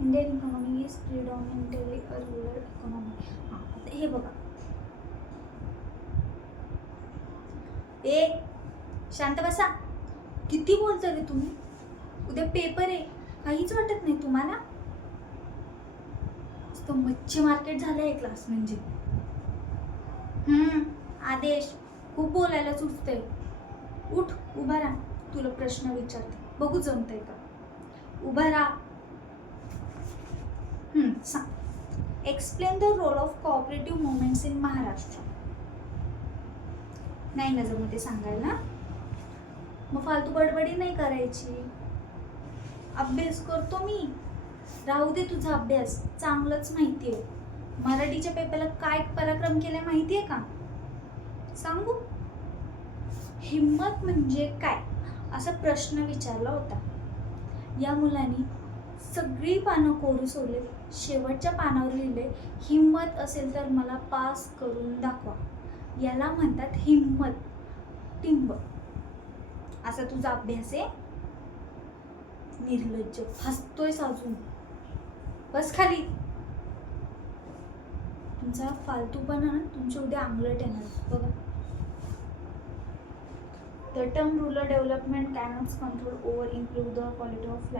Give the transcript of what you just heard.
Indian economy is प्रिडॉमिनेंटली a rural economy. हां, आता हे बघा. ए शांत बसा. किती बोलता रे तुम्ही? उद्या पेपर आहे, काहीच वाटत नाही तुम्हाला? तो मच्छी मार्केट झालं आहे क्लास म्हणजे. आदेश, खूप बोलायला सुचतंय. उठ, उभा राहा. तुला प्रश्न विचारते, बघू जमतंय का. उभा राहा. सांग. Explain the role of cooperative movements in Maharashtra. नाही ना जमत ते सांगायला. मग फालतू बडबडी नाही करायची. अभ्यास करतो मी. राहू दे तुझा अभ्यास, चांगलंच माहिती आहे. मराठीच्या पेपरला काय पराक्रम केलाय माहिती आहे का? सांगू. हिम्मत म्हणजे काय असा प्रश्न विचारला होता. या मुलांनी सगळी पानं कोरी सोडले, शेवटच्या पानावर लिहिले, हिम्मत असेल तर मला पास करून दाखवा. याला म्हणतात हिम्मत. टिंब. असा तुझा अभ्यास आहे? निर्लज्ज, हसतोय साजून. बस खाली. तुमचा फालतूपणा ना तुमच्या उद्या अंगलट येणार बघा. The term rural development cannot control or improve the quality of life.